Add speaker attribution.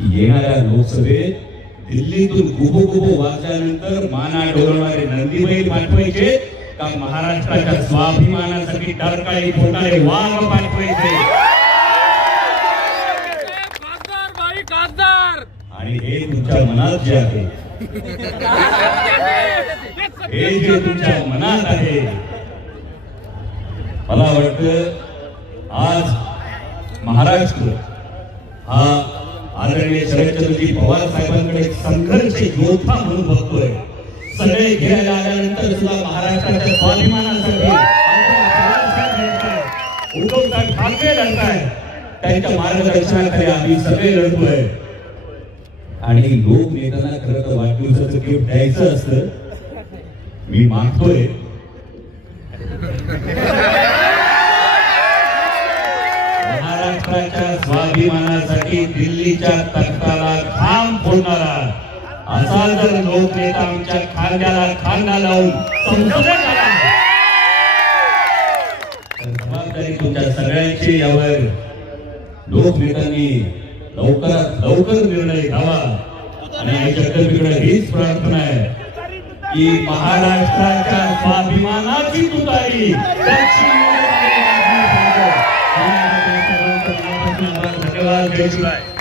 Speaker 1: लोकसभेत दिल्लीतून गुबो गुबो वाजल्यानंतर माना डोलवणारे नंदीबैल पाठवायचे का महाराष्ट्राच्या स्वाभिमानासाठी डरकाळी फोडणारे वाघ पाठवायचे? आणि हे तुमच्या मनात जे आहे हे जे तुमच्या मनात आहे मला वाटतं आज महाराष्ट्र हा आदरणीय शरदचंद्रजी पवार साहेबांकडे संघर्ष योद्धा म्हणून बघतोय. सगळे घ्यायला आल्यानंतर सुद्धा महाराष्ट्राच्या स्वाभिमानासाठी उद्धव साहेब ठाकरे लढताय त्यांच्या मार्गदर्शनाखाली आम्ही सगळे लढतोय. आणि लोक नेत्यांना खरं तर वाढदिवसाचं गिफ्ट द्यायचं असतं. मी मागतोय. भारताच्या स्वाभिमानासाठी दिल्लीच्या तख्ताला खांब फोडणारा. असा जर लोकनेता आमच्या खांद्याला खांदा लावून संसदेत आला जबाबदारी तुमच्या सगळ्यांची यावर. लोकनेत्यांनी लवकरात लवकर निर्णय घ्यावा. आणि या जगदीकडे हीच प्रार्थना आहे की महाराष्ट्राच्या स्वाभिमानाची तुतारी. दक्षिण
Speaker 2: Just like.